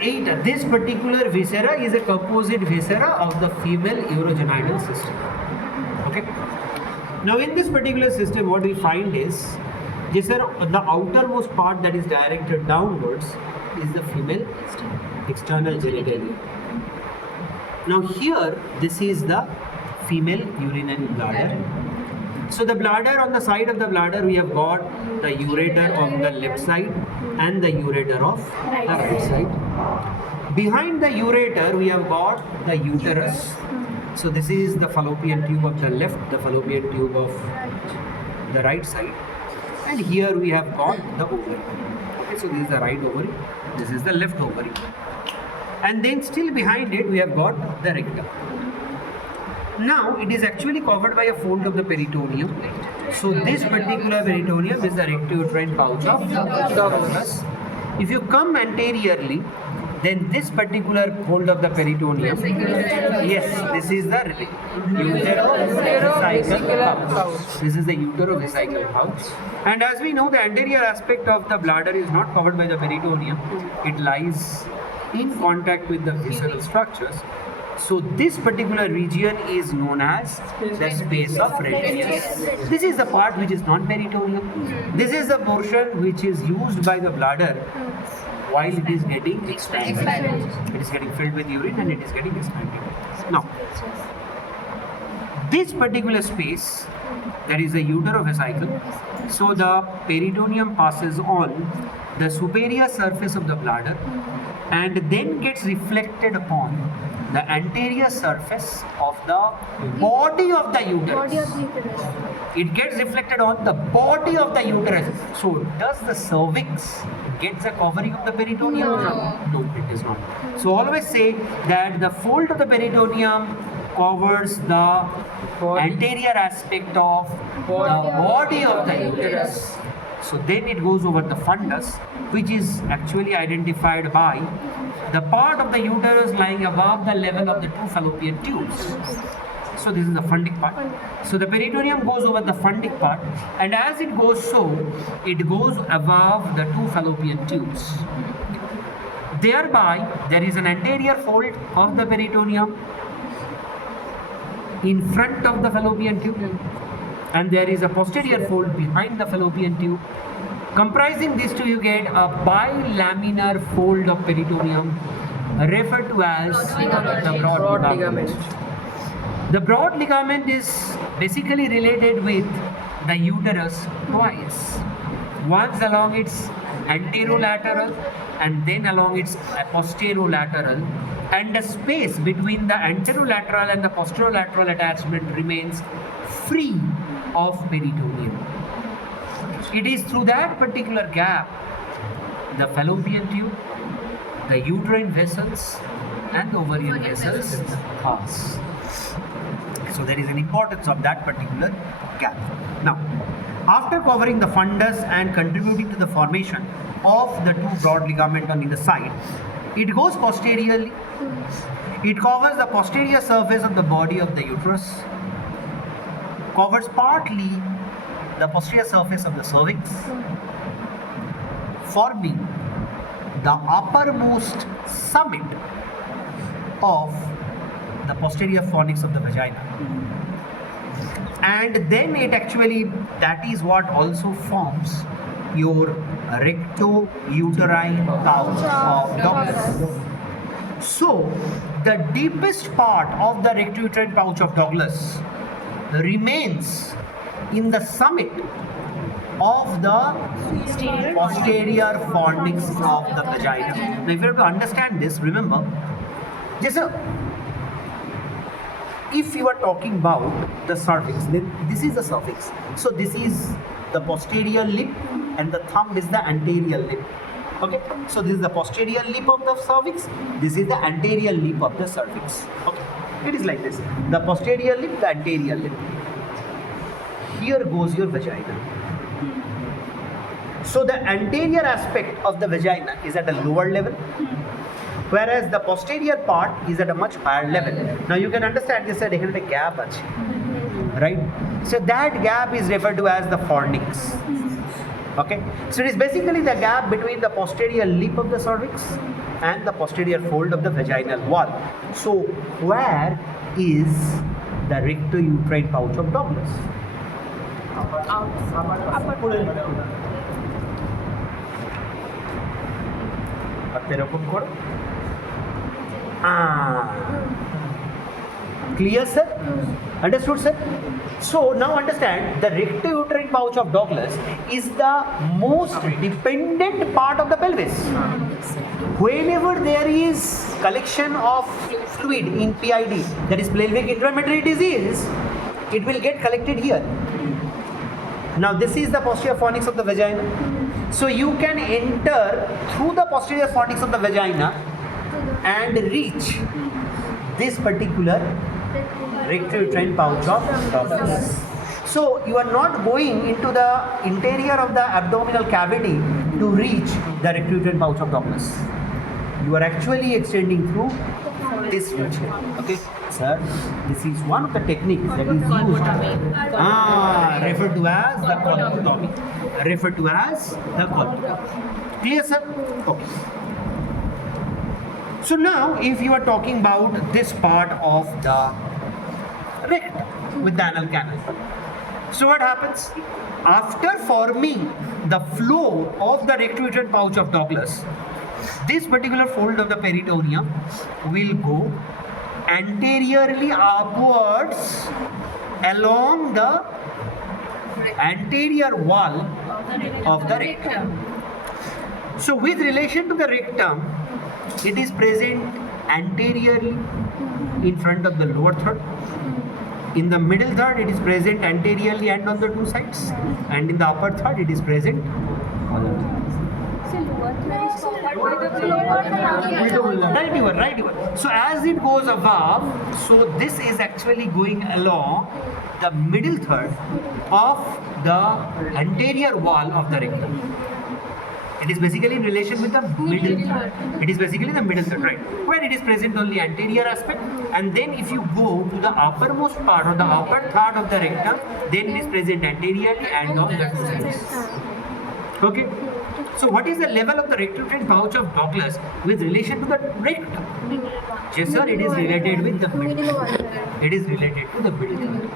this particular viscera is a composite viscera of the female urogenital system. Okay. Now in this particular system, what we find is the outermost part that is directed downwards is the female external genitalia. Now here, this is the female urinary bladder. So the bladder, on the side of the bladder, we have got the ureter on the left side and the ureter of the right side. Behind the ureter, we have got the uterus. So this is the fallopian tube of the left, the fallopian tube of the right side. And here we have got the ovary. Okay, so this is the right ovary, this is the left ovary. And then still behind it, we have got the rectum. Now it is actually covered by a fold of the peritoneum. So this particular peritoneum is the rectouterine pouch of Douglas. If you come anteriorly, then this particular fold of the peritoneum, yes, this is the uterovesical pouch. This is the uterovesical pouch. And as we know, the anterior aspect of the bladder is not covered by the peritoneum. It lies in contact with the visceral structures. So this particular region is known as the space of Retius. This is the part which is not peritoneum. This is the portion which is used by the bladder while it is getting expanded. It is getting filled with urine and it is getting expanded. Now, this particular space, that is the uterovesicle, so the peritoneum passes on the superior surface of the bladder and then gets reflected upon the anterior surface of the body of the uterus. It gets reflected on the body of the uterus. So, does the cervix get the covering of the peritoneum? No, it is not. So, always say that the fold of the peritoneum covers the anterior aspect of the body of the uterus. So then it goes over the fundus, which is actually identified by the part of the uterus lying above the level of the two fallopian tubes. So this is the fundic part. So the peritoneum goes over the fundic part, and as it goes so, it goes above the two fallopian tubes. Thereby, there is an anterior fold of the peritoneum in front of the fallopian tube, and there is a posterior fold behind the fallopian tube. Comprising these two, you get a bilaminar fold of peritoneum referred to as the broad ligament. The broad ligament is basically related with the uterus twice. Once along its anterolateral and then along its posterolateral, and the space between the anterolateral and the posterolateral attachment remains free of peritoneum. It is through that particular gap the fallopian tube, the uterine vessels and the ovarian vessels pass. So there is an importance of that particular gap. Now, after covering the fundus and contributing to the formation of the two broad ligaments on either side, it goes posteriorly. It covers the posterior surface of the body of the uterus, covers partly the posterior surface of the cervix, forming the uppermost summit of the posterior fornix of the vagina. And then it actually, that is what also forms your recto-uterine pouch of Douglas. So, the deepest part of the recto-uterine pouch of Douglas remains in the summit of the posterior fornix of the vagina. Now, if you have to understand this, remember, just if you are talking about the cervix, then this is the cervix. So this is the posterior lip and the thumb is the anterior lip. Okay, so this is the posterior lip of the cervix, this is the anterior lip of the cervix. Okay, it is like this, the posterior lip, the anterior lip. Here goes your vagina. So the anterior aspect of the vagina is at a lower level, whereas the posterior part is at a much higher level. Now you can understand this, a gap, right? So that gap is referred to as the fornix. Okay, so it is basically the gap between the posterior lip of the cervix and the posterior fold of the vaginal wall. So where is the rectouterine pouch of Douglas? Clear, sir? Understood, sir? So now understand, the rectouterine pouch of Douglas is the most dependent part of the pelvis. Whenever there is collection of fluid in PID, that is pelvic inflammatory disease, it will get collected here. Now this is the posterior fornix of the vagina. So you can enter through the posterior fornix of the vagina and reach this particular rectouterine pouch of Douglas. So you are not going into the interior of the abdominal cavity to reach the rectouterine pouch of Douglas. You are actually extending through this region. Okay, sir, this is one of the techniques that is used. Referred to as the colpotomy. Referred to as the colpotomy. Clear, sir? Okay. So now, if you are talking about this part of the rectum with the anal canal, so what happens? After forming the flow of the rectouterine pouch of Douglas, this particular fold of the peritoneum will go anteriorly upwards along the anterior wall of the rectum. So with relation to the rectum, it is present anteriorly in front of the lower third. In the middle third, it is present anteriorly and on the two sides. And in the upper third, it is present on the right. So as it goes above, so this is actually going along the middle third of the anterior wall of the rectum. It is basically in relation with the middle third. It is basically the middle third, right? Where it is present on the anterior aspect, and then if you go to the uppermost part or the upper third of the rectum, then it is present anteriorly and on the two sides. Okay. So what is the level of the rectouterine pouch of Douglas with relation to the rectum? Yes, sir, it is related with the middle. It is related to the middle.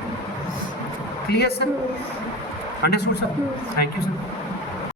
Clear, sir? Understood, sir? Thank you, sir.